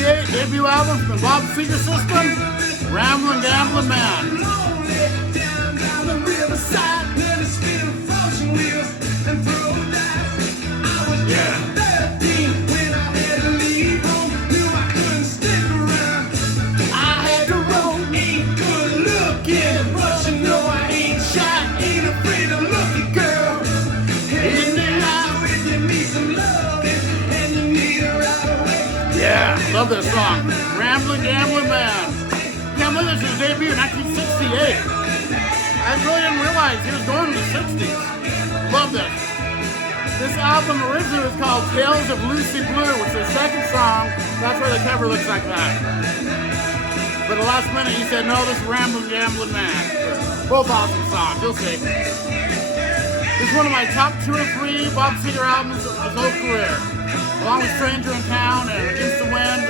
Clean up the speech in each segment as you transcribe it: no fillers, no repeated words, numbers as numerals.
'68 debut album from the Bob Seger System, Ramblin' Gamblin' Man. Yeah. Yeah, love this song. Ramblin' Gamblin' Man. Can't believe this was his debut in 1968. I really didn't realize he was going to the 60s. Love this. This album originally was called Tales of Lucy Blue, which is the second song. That's why the cover looks like that. But the last minute he said, no, this is Ramblin' Gamblin' Man. Both awesome songs, you'll see. This is one of my top 2 or 3 Bob Seger albums of his whole career. Along with Stranger in Town and Against the Wind.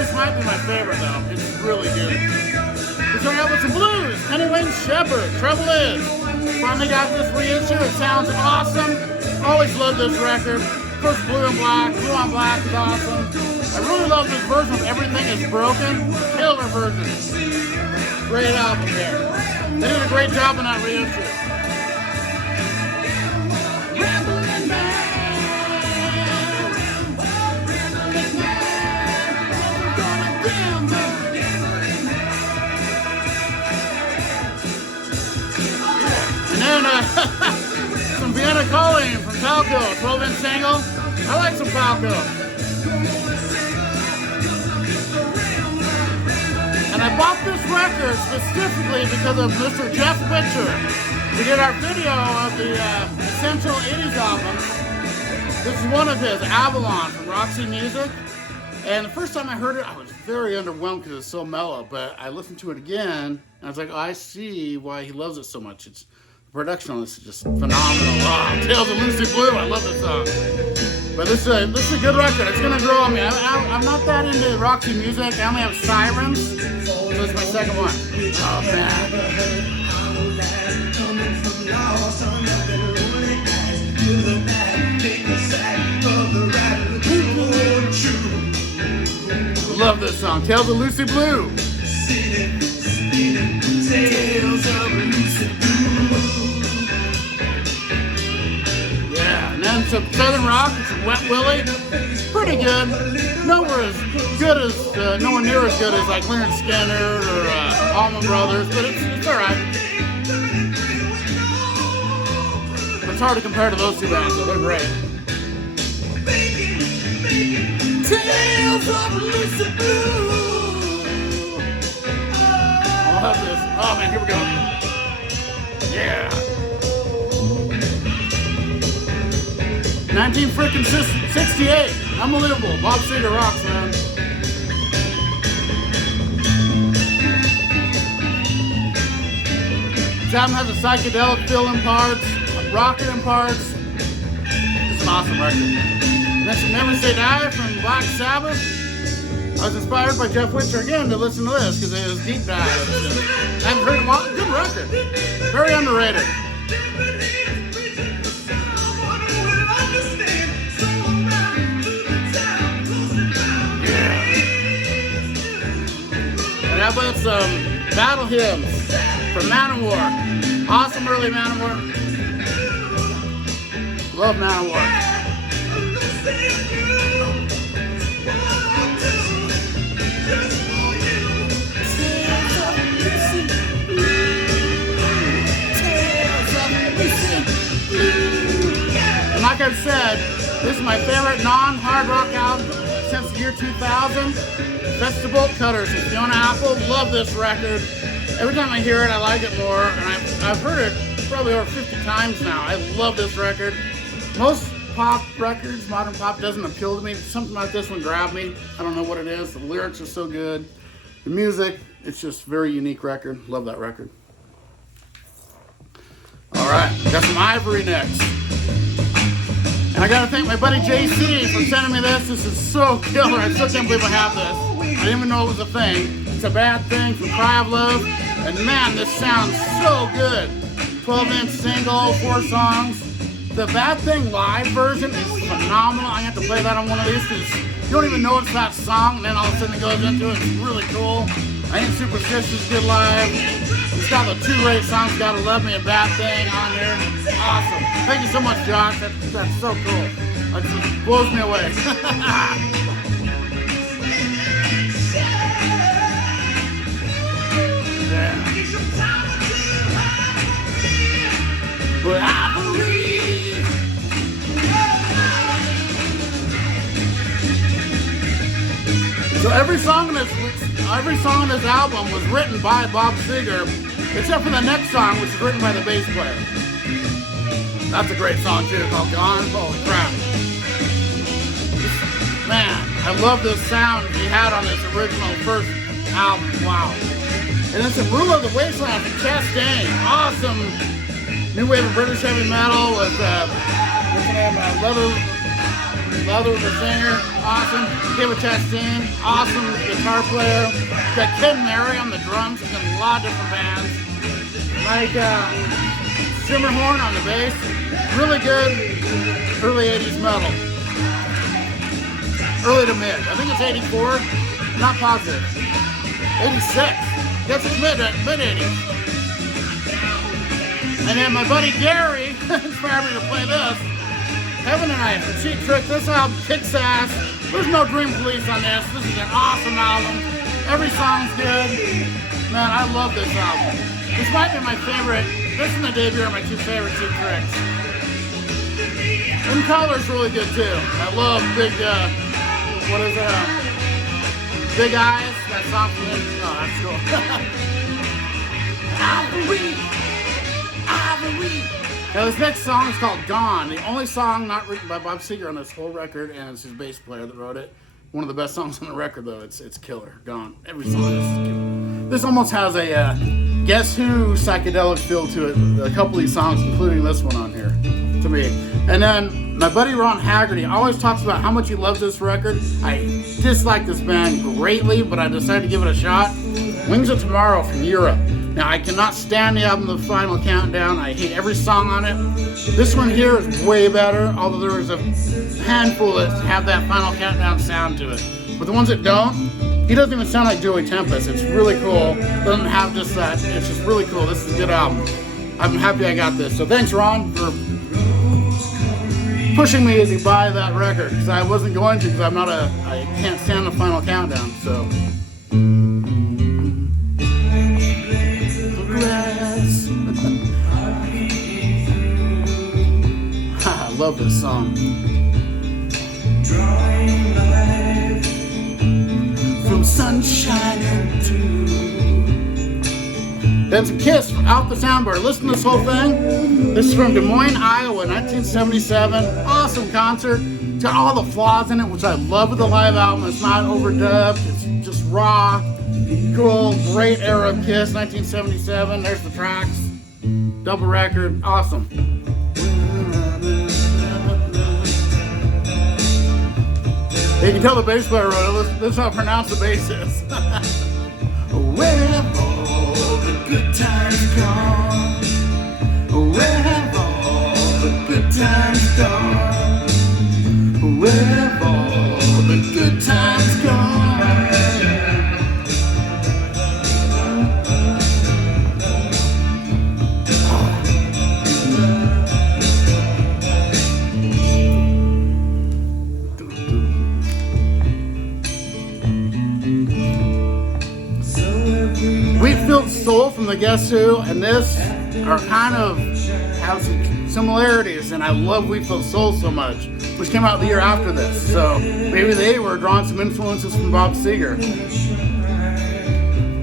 This might be my favorite though. It's really good. We start out with some blues. Kenny Wayne Shepherd, Trouble Is. Finally got this reissue. It sounds awesome. Always loved this record. Of course, Blue on Black is awesome. I really love this version of Everything Is Broken. Killer version. Great album here. They did a great job on that reissue. Some Vienna Calling from Falco, 12-inch single. I like some Falco. And I bought this record specifically because of Mr. Jeff Witcher. We did our video of the Essential 80s albums. This is one of his, Avalon from Roxy Music. And the first time I heard it, I was very underwhelmed because it's so mellow. But I listened to it again, and I was like, oh, I see why he loves it so much. It's production on this is just phenomenal. Oh, Tales of Lucy Blue, I love this song. But this is a good record. It's gonna grow on me. I'm not that into Roxy Music. I only have Sirens, so this is my second one. Oh man. I love this song, Tales of Lucy Blue. Tales of Lucy Blue. And then some Southern Rock and some Wet Willie. Pretty good. Nowhere near as good as like Leonard Skinner or Allman Brothers, but it's alright. It's hard to compare to those two bands, so they're great. Tales of Lucy Blue. I love this. Oh man, here we go. Yeah. 1968. Unbelievable. Bob Seger rocks, man. This album has a psychedelic feel in parts, rocket in parts. It's an awesome record. Next, Never Say Die from Black Sabbath. I was inspired by Jeff Witcher again to listen to this because it was deep dive. I haven't heard a lot. Good record. Very underrated. How about some battle hymns from Manowar? Awesome early Manowar. Love Manowar. And like I've said, this is my favorite non-hard rock album since the year 2000. That's the Bolt Cutters with Fiona Apple. Love this record. Every time I hear it, I like it more. And I've heard it probably over 50 times now. I love this record. Most pop records, modern pop, doesn't appeal to me. Something like this one grabbed me. I don't know what it is. The lyrics are so good. The music, it's just a very unique record. Love that record. All right, got some Ivory next. And I gotta thank my buddy JC for sending me this. This is so killer. I still can't believe I have this. I didn't even know it was a thing. It's a Bad Thing from Cry of Love. And man, this sounds so good. 12-inch single, 4 songs. The Bad Thing live version is phenomenal. I have to play that on one of these because don't even know it's that song, and then all of a sudden it goes into it. It's really cool. I think Superstitious is good live. It's got the two great songs, Gotta Love Me and Bad Thing on here. Awesome. Thank you so much, Josh. That's so cool. That just blows me away. Yeah. But I believe. So every song in this album was written by Bob Seger, except for the next song, which is written by the bass player. That's a great song too, called Gone. Holy crap. Man, I love this sound he had on this original first album. Wow. And then some Rule of the Wasteland from Chastain. Awesome new wave of British heavy metal with what's the name? Leather, the singer. Awesome. David Chastain. Awesome guitar player. Got Ken Mary on the drums. He's in a lot of different bands. Like Simmerhorn on the bass. Really good early 80s metal. Early to mid. I think it's 84. Not positive. 86. Guess it's mid 80s. And then my buddy Gary inspired me to play this. Heaven and I from Cheap Trick. This album kicks ass. There's no Dream Police on this. This is an awesome album. Every song's good. Man, I love this album. This might be my favorite. This and the debut are my two favorite Cheap Tricks. And Color's really good too. I love Big, Big Eyes. That song from him. Oh, that's cool. Ivory. Now this next song is called Gone. The only song not written by Bob Seger on this whole record, and it's his bass player that wrote it. One of the best songs on the record, though. It's killer. Gone. Every song is killer. This almost has a Guess Who psychedelic feel to it. A couple of these songs, including this one on here, to me. And then my buddy Ron Haggerty always talks about how much he loves this record. I dislike this band greatly, but I decided to give it a shot. Wings of Tomorrow from Europe. Now, I cannot stand the album The Final Countdown. I hate every song on it. This one here is way better, although there is a handful that have that Final Countdown sound to it. But the ones that don't, he doesn't even sound like Joey Tempest. It's really cool. Doesn't have just that. It's just really cool. This is a good album. I'm happy I got this. So thanks, Ron, for pushing me to buy that record, because I wasn't going to, because I can't stand the Final Countdown, so. I love this song. Drawing life from sunshine into. Then some Kiss out the soundboard. Listen to this whole thing. This is from Des Moines, Iowa, 1977. Awesome concert. It's got all the flaws in it, which I love with the live album. It's not overdubbed. It's just raw. Cool, great era of Kiss, 1977. There's the tracks. Double record. Awesome. You can tell the bass player wrote it. This is how I pronounce the bass is. Where have all the good times gone? Where have all the good times gone? Where have all the good times gone? Wheatfield Soul from the Guess Who and this are kind of have some similarities, and I love Wheatfield Soul so much, which came out the year after this, so maybe they were drawing some influences from Bob Seger.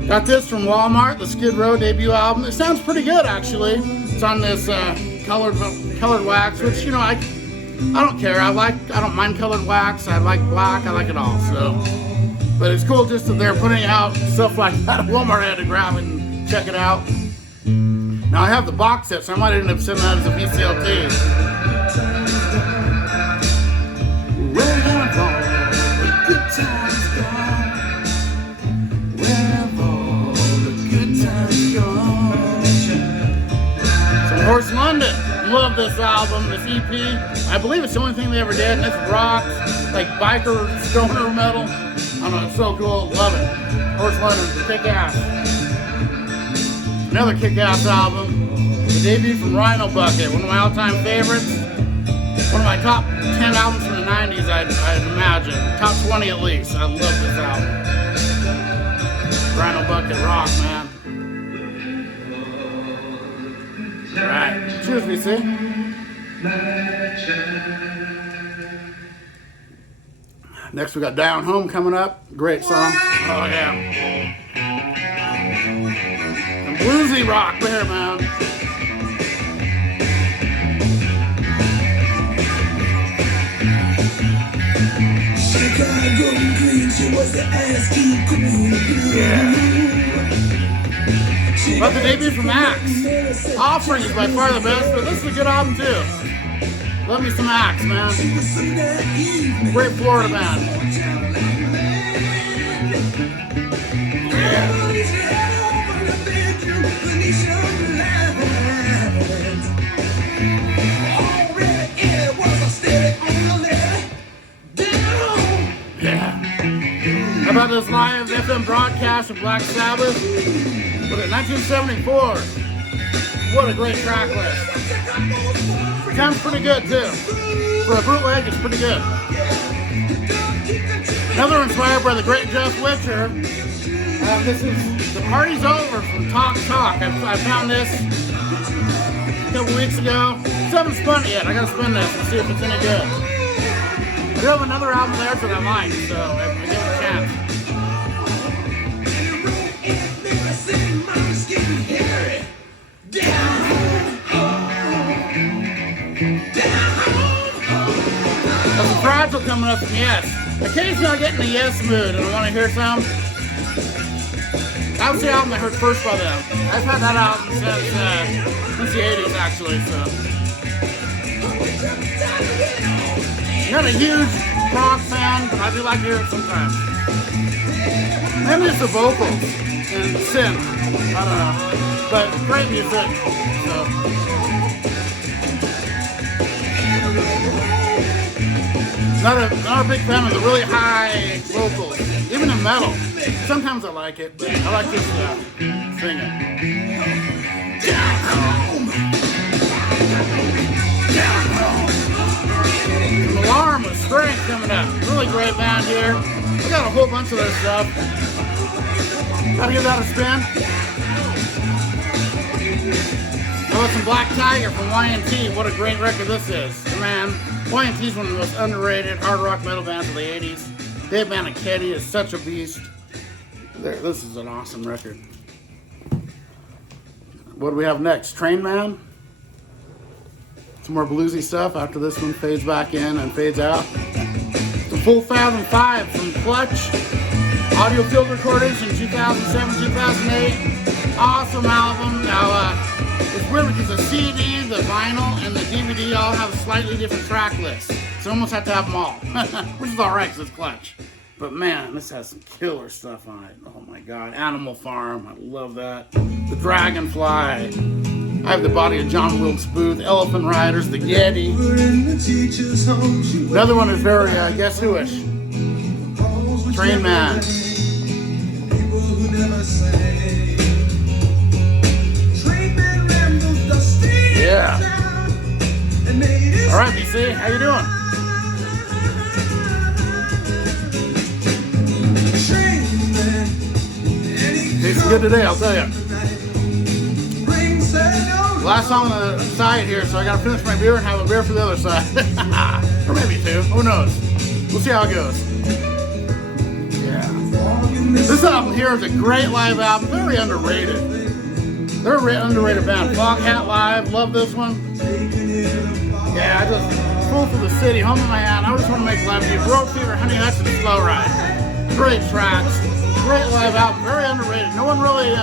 Got this from Walmart, the Skid Row debut album. It sounds pretty good, actually. It's on this colored wax, which, you know, I don't care. I don't mind colored wax. I like black. I like it all. So, but it's cool just that they're putting out stuff like that. Walmart, I had to grab it and check it out. Now I have the box set, so I might end up sending that as a VCLT. Where have all the good times gone? Where have all the good times gone? So Horse London, love this album, this EP. I believe it's the only thing they ever did, and it's rocks. like biker stoner metal. I don't know, it's so cool. Love it. Horse Leonard, kick ass. Another kick ass album. The debut from Rhino Bucket, one of my all-time favorites. One of my top 10 albums from the 90s, I'd imagine. Top 20 at least. I love this album. Rhino Bucket rock, man. Alright, cheers, BC. Next we got Down Home coming up. Great song. Oh yeah. Some bluesy rock there, man. Chicago Green, she was the ASCII queen. Yeah. But the debut from Axe. Offering is by far the best, but this is a good album too. Love me some Axe, man. Great Florida band. Yeah. How about this live FM broadcast of Black Sabbath? What is it, 1974? What a great track list. Sounds pretty good too. For a bootleg, it's pretty good. Another inspired by the great Jeff Witcher. This is The Party's Over from Talk Talk. I found this a couple weeks ago. Still haven't spun it yet. I gotta spin this and see if it's any good. I do have another album there that I like, so I give it a chance. There's some Fragile coming up from Yes. Occasionally I get in the Yes mood and I want to hear some. That was the album I heard first by them. I've had that album since the 80s actually, so. Not a huge rock fan, but I do like to hear it sometimes. Maybe it's the vocals and the synth. I don't know. But great music. So. Not a big fan of the really high vocals. Even in metal. Sometimes I like it, but I like this singing. Down home. Down home. An Alarm of Strength coming up. Really great band here. We got a whole bunch of their stuff. Gotta give that a spin. How about some Black Tiger from Y&T? What a great record this is. Man, Y&T is one of the most underrated hard rock metal bands of the 80s. Dave Manichetti is such a beast. This is an awesome record. What do we have next? Train Man? Some more bluesy stuff after this one fades back in and fades out. The Full Fathom 5 from Clutch. Audio field recordings in 2007, 2008. Awesome album. Now, it's weird because the CD, the vinyl, and the DVD all have slightly different track lists. So you almost have to have them all. Which is alright because it's Clutch. But man, this has some killer stuff on it. Oh my god. Animal Farm. I love that. The Dragonfly. I have the body of John Wilkes Booth, Elephant Riders, the Yeti. Another one is very Guess Who-ish. Train Man. Yeah. All right, BC, how you doing? It's good today, I'll tell you. Last song on the side here, so I gotta finish my beer and have a beer for the other side. Or maybe two, who knows? We'll see how it goes. Yeah. This album here is a great live album, very underrated. They're an underrated band. Foghat Live, love this one. Yeah, I just, Fool for the City, Home in My Hand. I just want to make live music. Road Fever, Honey Hudson, Slow Ride. Great tracks, great live album, very underrated. No one really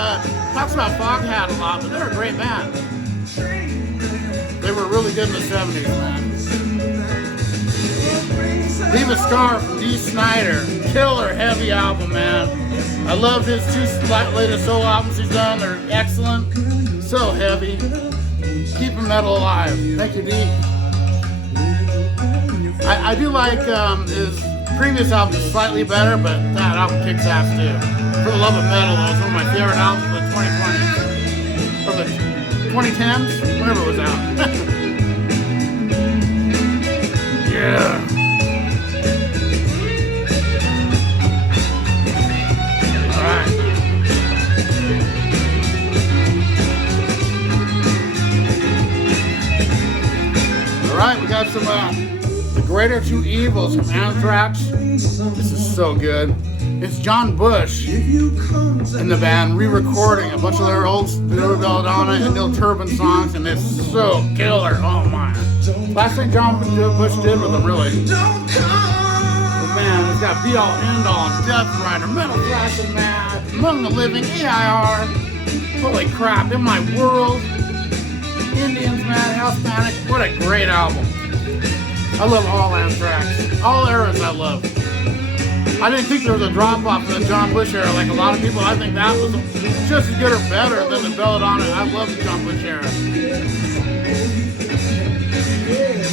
talks about Foghat a lot, but they're a great band. They were really good in the 70s, man. Leave a Scar from Dee Snider. Killer heavy album, man. I love his two latest solo albums he's done. They're excellent. So heavy. Keeping metal alive. Thank you, Dee. I do like his previous album is slightly better, but that album kicks ass too. For the Love of Metal, though, it's one of my favorite albums of the 2020s. Or the 2010s, whenever it was out. Yeah. Alright. Alright, we got some The Greater Two Evils from Anthrax. This is so good. It's John Bush in the band re-recording a bunch of their old Bill Belladonna and Neil Turbin songs, and it's so killer. Oh my. Last thing John Bush did with them, really. But man, it's got Be All End All, Death Rider, Metal Thrash and Mad, Among the Living, EIR. Holy crap, In My World, Indians, Madhouse Panic. What a great album. I love all Anthrax. All eras I love. I didn't think there was a drop-off in the John Bush era like a lot of people. I think that was just as good or better than the Belladonna. I love the John Bush era.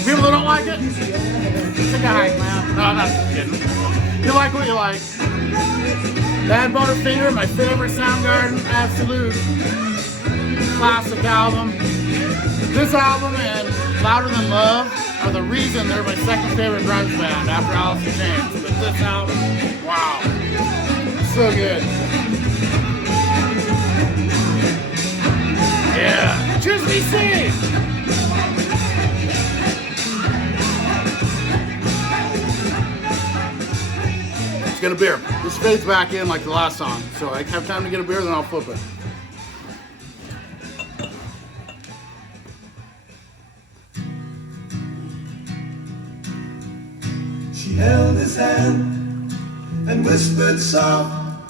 People that don't like it, take a hike, man. No, I'm not kidding. You like what you like. Bad Butterfinger, my favorite Soundgarden, absolute classic album. This album and Louder Than Love are the reason they're my second favorite grunge band after Alice in Chains. But this album, wow, so good. Yeah, Choose BC. Let's get a beer. This fades back in like the last song, so I have time to get a beer, then I'll flip it. She held his hand and whispered soft,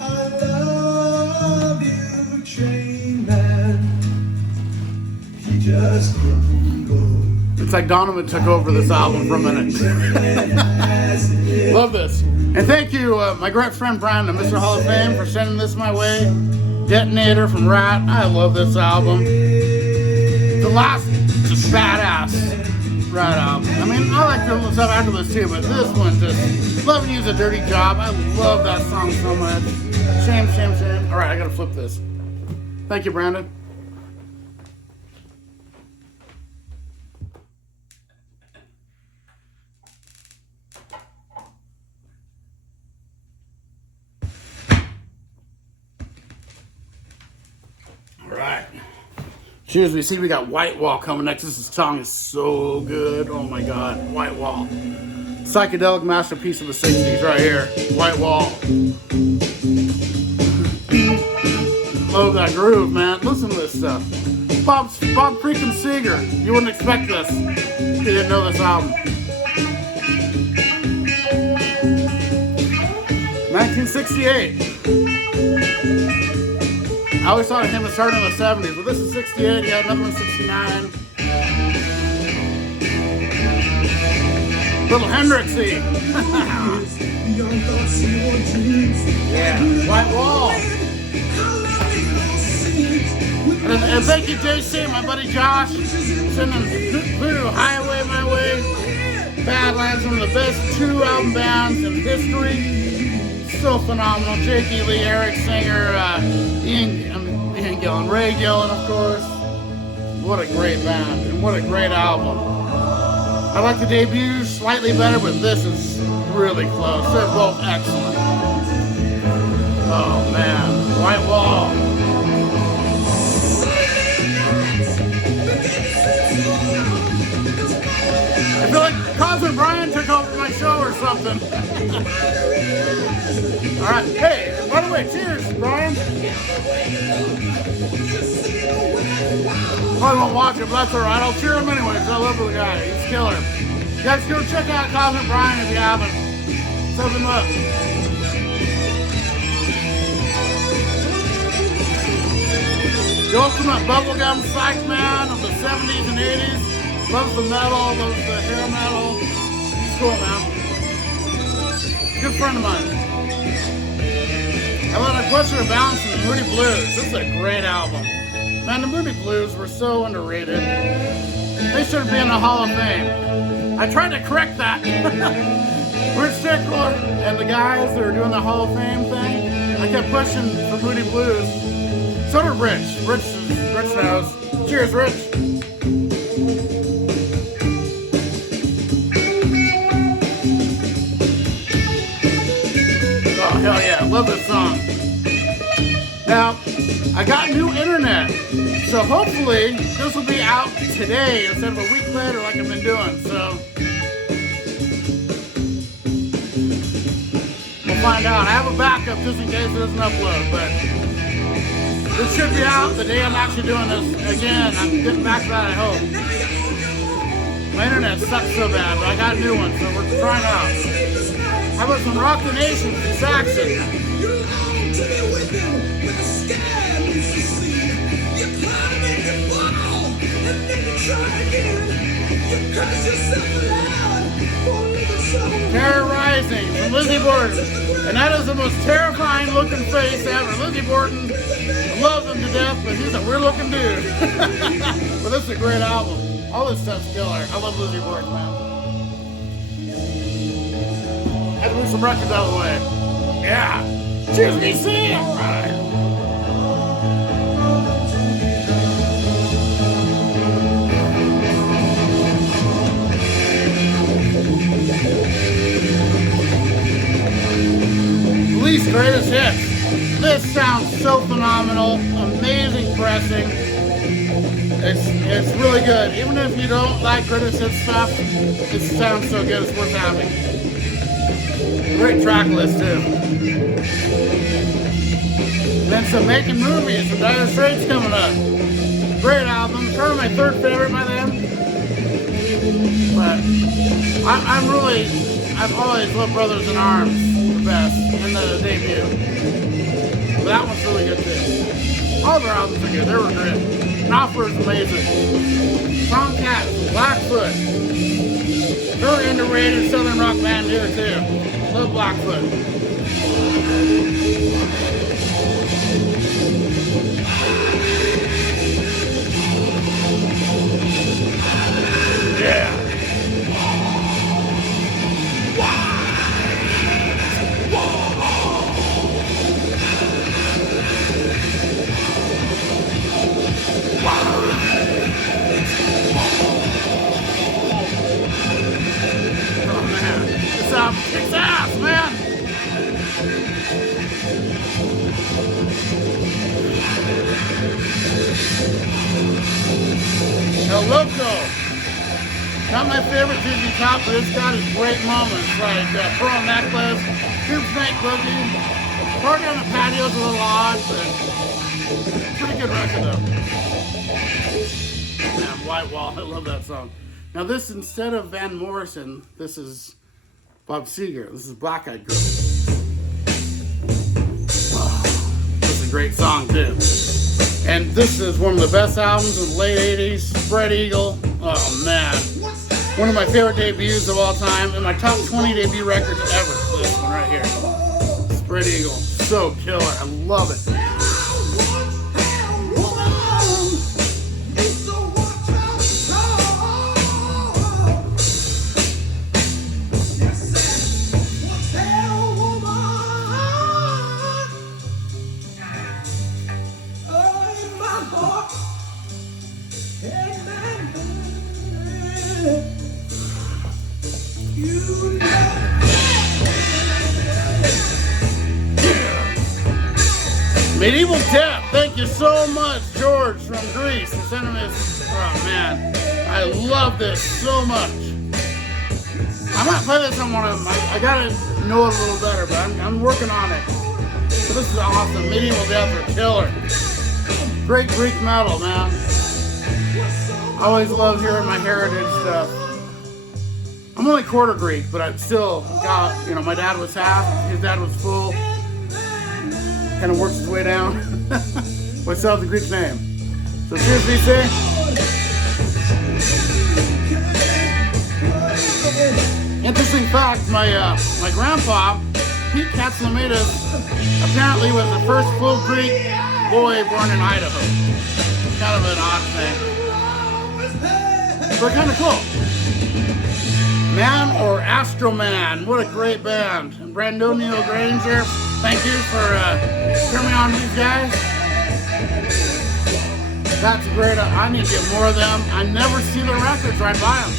I love you, train man. He just couldn't go. It's like Donovan took over this album for a minute. Love this. And thank you, my great friend Brian of Mr. Hall of Fame, for sending this my way. Detonator from Rat. I love this album. The last, just badass Rat album. I mean, I like the stuff after this too, but this one just, Loving You's a Dirty Job. I love that song so much. Shame, shame, shame. All right, I gotta flip this. Thank you, Brandon. Cheers, we see we got White Wall coming next. This song is so good. Oh my god, White Wall. Psychedelic masterpiece of the 60s right here. White Wall. Love that groove, man. Listen to this stuff. Bob freaking Seger. You wouldn't expect this if you didn't know this album. 1968. I always thought of him as starting in the 70s, but this is 68, he had another one 69. Little Hendrixy. Yeah, White Wall. And thank you, JC, my buddy Josh, sending Voodoo Highway my way. Badlands, one of the best 2-album bands in history. So phenomenal. Jakey Lee, Eric Singer, Ian Gillan, Ray Gillan, of course. What a great band, and what a great album. I like the debut slightly better, but this is really close. They're both excellent. Oh man, White Wall. I feel like Cousin Brian took over my show or something. Alright, hey, by the way, cheers, Brian. Probably won't watch it, but that's alright. I'll cheer him anyway, because I love the guy. He's killer. You guys go check out Cousin Brian if you haven't. Sub him up. The ultimate bubblegum psych man of the 70s and 80s. Loves the metal, loves the hair metal. He's cool, man. Good friend of mine. How about A Question of Balance and the Moody Blues? This is a great album. Man, the Moody Blues were so underrated. They should be in the Hall of Fame. I tried to correct that. Rich Stickler and the guys that are doing the Hall of Fame thing, I kept pushing for Moody Blues. So did Rich. Rich knows. Cheers, Rich. Oh, hell yeah. Love this song. Now, I got new internet. So hopefully, this will be out today instead of a week later like I've been doing. So, we'll find out. I have a backup just in case it doesn't upload, but this should be out the day I'm actually doing this again. I'm getting back to that, I hope. My internet sucks so bad, but I got a new one, so we're trying out. How about some Rock the Nation from Saxon? Terror Rising from Lizzie Borden. And that is the most terrifying looking face ever. Lizzie Borden, I love him to death, but he's a weird looking dude. But this is a great album. All this stuff's killer. I love Lizzie Borden, man. Had to move some records out of the way. Yeah. Cheers, BC. All right. Police Greatest Hits. This sounds so phenomenal. Amazing pressing. It's really good. Even if you don't like Greatest Hits stuff, it sounds so good. It's worth having. Great track list too. Then some Making Movies from Dire Straits coming up. Great album. Probably my third favorite by them. But I've always loved Brothers in Arms the best in the debut. But that one's really good too. All their albums are good. They were great. Knopfler's amazing. Tomcat, Blackfoot. Very underrated Southern rock band here too. Love Blackfoot. Yeah. Oh man, this album kicks ass, man. El Loco. Not my favorite ZZ Top, but it's got its great moments, like Pearl Necklace, Super Snake Boogie. Party on the Patio's a little odd, but pretty good record though. Man, White Wall, I love that song. Now this, instead of Van Morrison, this is Bob Seger. This is Black Eyed Girl. Oh, this is a great song too. And this is one of the best albums of the late 80s, Spread Eagle. Oh man. One of my favorite debuts of all time, and my top 20 debut records ever. This one right here. Spread Eagle. So killer. I love it. Medieval Death, thank you so much, George from Greece, for sending this. Oh man, I love this so much. I might play this on one of them. I gotta know it a little better, but I'm working on it. So this is awesome. Medieval Death are killer. Great Greek metal, man. I always love hearing my heritage stuff. I'm only quarter Greek, but I've still got, my dad was half, his dad was full. Kind of works his way down. But still have the Greek name. So cheers, VC. Interesting fact, my grandpa, Pete Katsalamidis, apparently was the first full Greek boy born in Idaho. Kind of an odd thing. But kind of cool. Man or Astro Man, what a great band. And Brandonio Granger, thank you for turning me on to these guys. That's great. I need to get more of them. I never see the records or I buy them.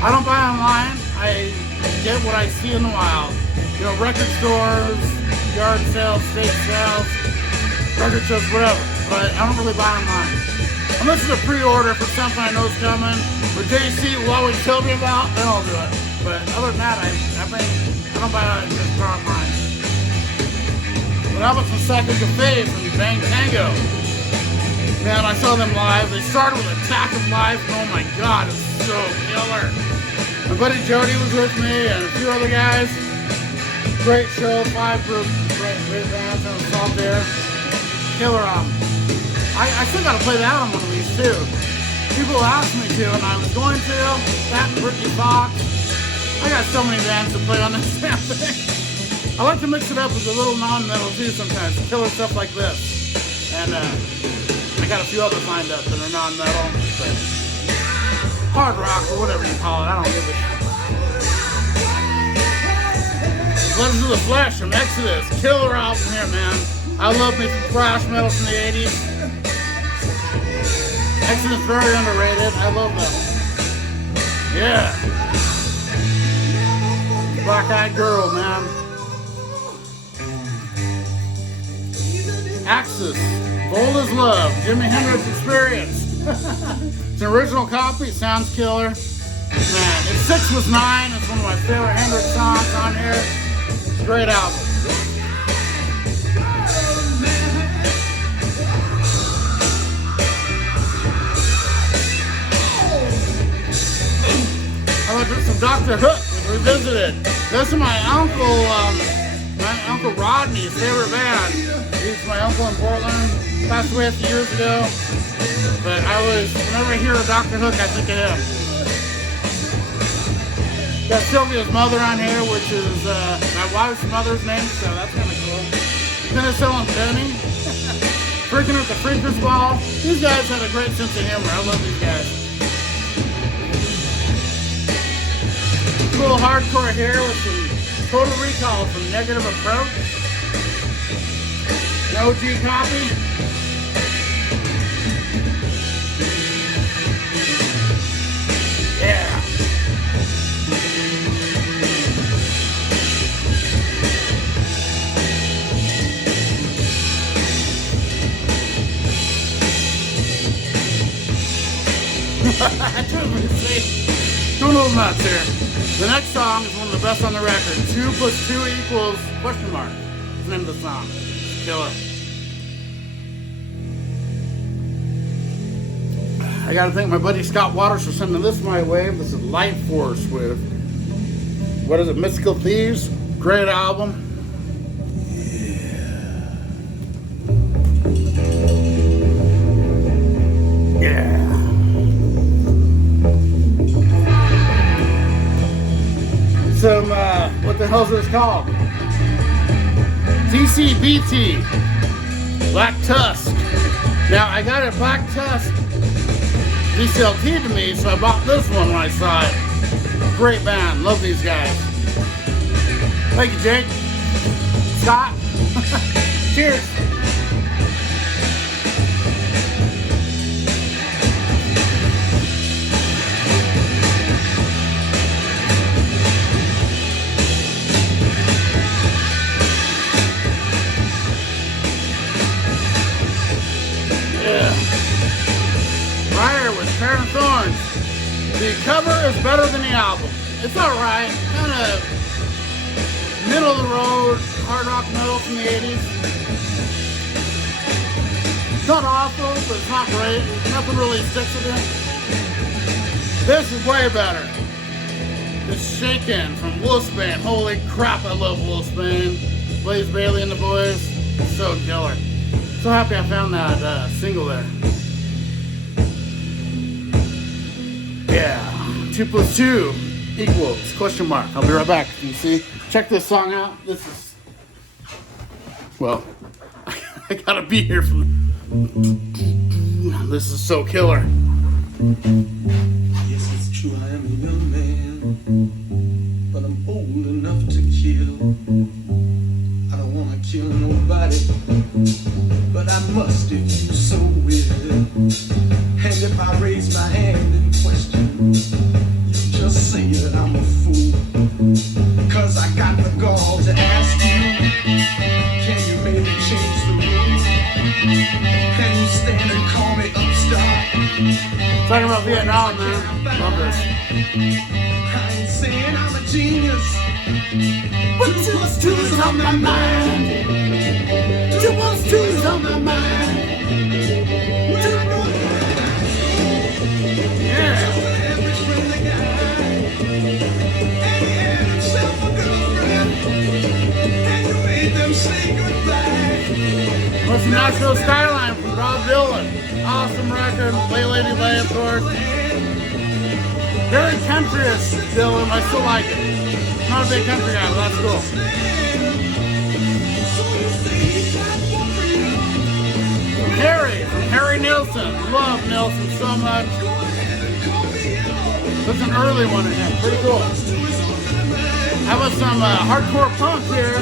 I don't buy online. I get what I see in the wild. You know, record stores, yard sales, state sales, record shows, whatever. But I don't really buy online. Unless it's a pre-order for something I know is coming, or JC will always tell me about, then I'll do it. But other than that, I don't buy it just online. But how about some Psycho Cafe from Bang Tango? Man, I saw them live. They started with Attack of Life, and oh my god, it was so killer. My buddy Jody was with me, and a few other guys. Great show, 5 group, great bands, and it was all there. Killer album. I still gotta play that on one of these too. People asked me to, and I was going to. That and Britney Fox. I got so many bands to play on this damn thing. I like to mix it up with a little non-metal too sometimes. Killer stuff like this. And I got a few others lined up that are non-metal, but hard rock or whatever you call it. I don't give a shit. Legends of the Flesh from Exodus. Killer album here, man. I love me some thrash metal from the 80s. Exodus is very underrated. I love them. Yeah. Black Eyed Girl, man. Axis. Bold as Love. Jimi Hendrix Experience. It's an original copy. It sounds killer. Man, if 6 Was 9, it's one of my favorite Hendrix songs on here. Great album. Some Dr. Hook was Revisited. This is my uncle Rodney's favorite band. He's my uncle in Portland. Passed away a few years ago. But whenever I hear of Dr. Hook, I think of him. Got Sylvia's mother on here, which is my wife's mother's name, so that's kind of cool. Penicil and Penny. Freaking with the Freakers Ball. These guys had a great sense of humor. I love these guys. Cool hardcore here with some Total Recall from Negative Approach. An OG copy. Yeah. Two little nuts here. The next song is one of the best on the record. 2 + 2 equals question mark. That's the name of the song. Killer. I gotta thank my buddy Scott Waters for sending this my way. This is Light Force with, what is it, Mystical Thieves? Great album. Yeah. Some, what the hell is this called? DCBT, Black Tusk. Now, I got a Black Tusk DCLT to me, so I bought this one when I saw it. Great band, love these guys. Thank you, Jake. Scott. Cheers. Crown of Thorns. The cover is better than the album. It's alright. Kind of middle of the road, hard rock metal from the 80s. It's not awful, but it's not great. Nothing really sticks with it. This is way better. It's Shaken from Wolfsbane. Holy crap, I love Wolfsbane. Blaze Bailey and the boys. So killer. So happy I found that single there. Yeah, 2 + 2 equals question mark. I'll be right back. You see, check this song out. This is, well, I gotta be here for. This is so killer. Yes, it's true. you I am a young man, but I'm old enough to kill. I don't wanna kill nobody, but I must if you so will. And if I raise my hand in question, you just say that I'm a fool. Cause I got the gall to ask you, can you maybe change the rules? Can you stand and call me upstart? Talking about Vietnam, man. Love this. I ain't saying I'm a genius, But 2 plus 2 is on my mind. 2 plus 2 is on my mind. Yeah. What's the Nashville Skyline from Bob Dylan? Awesome record. Lay Lady Lay, of course. Very country-ish Dylan. I still like it. Not a big country guy, but that's cool. Harry Nilsson. Love Nilsson so much. That's an early one again. Pretty cool. How about some hardcore punk here?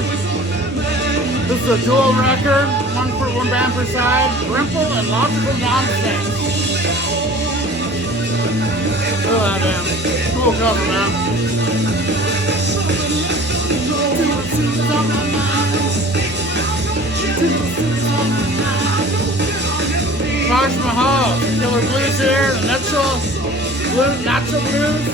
This is a dual record, one band per side. Rimple and Logical Nonsense. Look at that, man. Cool cover, man. Taj Mahal, Killer Blues here, the Natural Blues.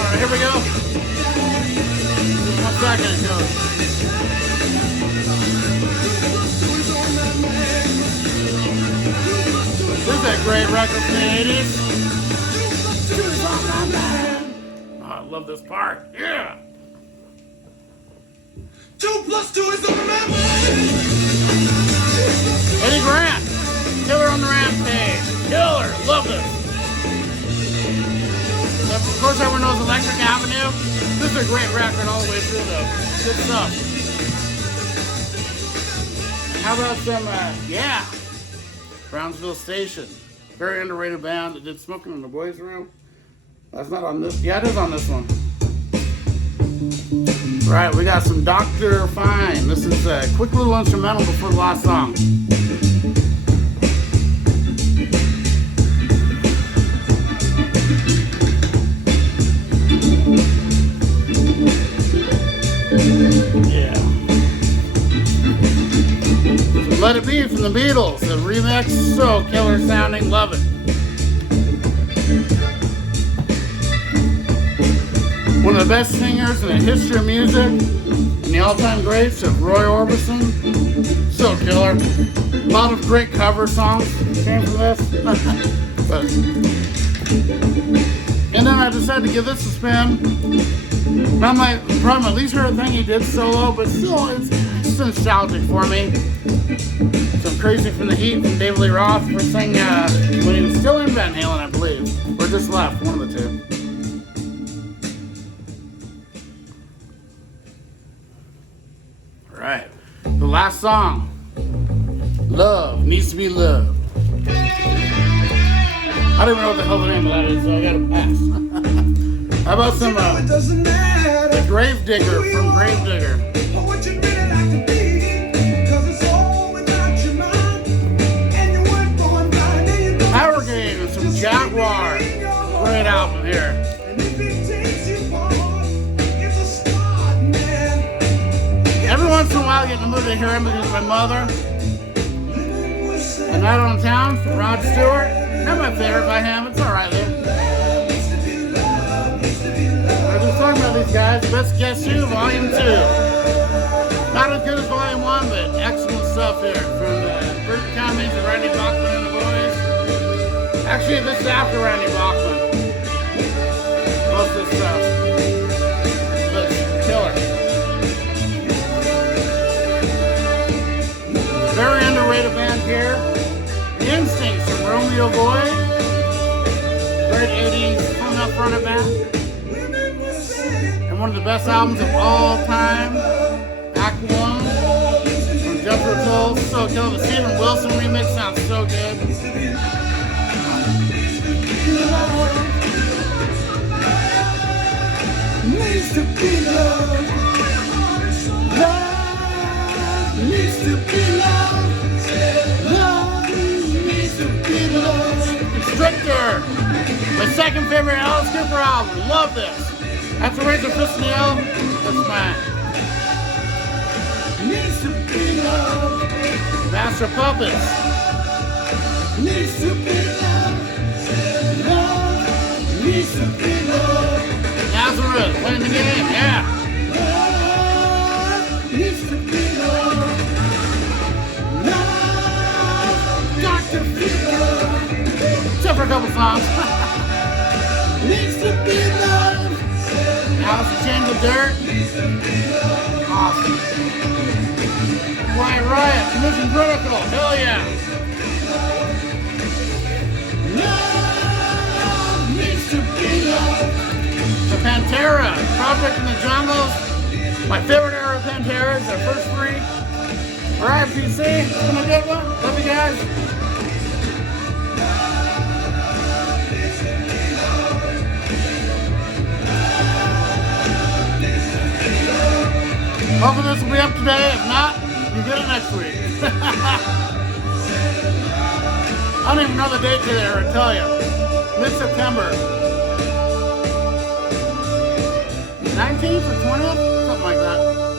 Alright, here we go. Just 1 second it goes. This is a great record from the 80s. Oh, I love this part. Yeah. 2 plus 2 is a number. Eddie Grant, Killer on the Rampage. Killer, love this. Of course, everyone knows Electric Avenue. This is a great record all the way through, though. Good stuff. How about some, Brownsville Station. Very underrated band that did Smoking in the Boys' Room. That's not on this. Yeah, it is on this one. Right, we got some Dr. Fine. This is a quick little instrumental before the last song. Yeah. So Let It Be from the Beatles. The remix, so killer sounding. Love it. One of the best singers in the history of music, and the all-time greats of Roy Orbison. So killer. A lot of great cover songs came from this. But, and then I decided to give this a spin. Not my probably my least favorite thing he did solo, but still it's nostalgic for me. Some Crazy from the Heat from David Lee Roth for singing when he was still in Van Halen, I believe, or just left, one of the two. Right. The last song. Love Needs to Be Loved. I don't even know what the hell the name of that is, so I gotta pass. How about some The Grave Digger from Grave Digger? Power Game and some Jaguar. Great album here. Every once in a while I get in the mood to hear him because of my mother. A Night on Town from Rod Stewart. Not my favorite by him. It's alright though. I was talking about these guys. Best Guess Who, Volume 2. Not as good as Volume 1, but excellent stuff here. From Bert Cummings and Randy Bachman and the boys. Actually, this is after Randy Bachman. Most of this stuff. But killer. Very underrated band here. The Instincts from Romeo Boy. Great 80s hung up front of band. one of the best albums of all time. Act 1 from Jethro Tull. So good. The Steven Wilson remix sounds so good. Needs to be loved. Love needs to be loved. Love needs to be loved. Constrictor. My second favorite Alice Cooper album. Love this. After Raise a Fist in the L, that's mine. Needs to be loved. Master of Puppets. Needs to be loved. Love needs to be loved. Nazareth, playing the game, yeah. Love needs to be loved. Love, Dr. Fever. Except for a couple songs. Needs to be loved. Alice in Chains of Dirt. Awesome. Quiet Riot, Mission Critical, hell yeah. Love needs to be loved. The Pantera, Project in the Jungles. My favorite era of Pantera is their first three. Alright, PC, it's been a good one. Love you guys. Hopefully this will be up today. If not, you get it next week. I don't even know the date today, or I tell you. Mid-September. 19th or 20th? Something like that.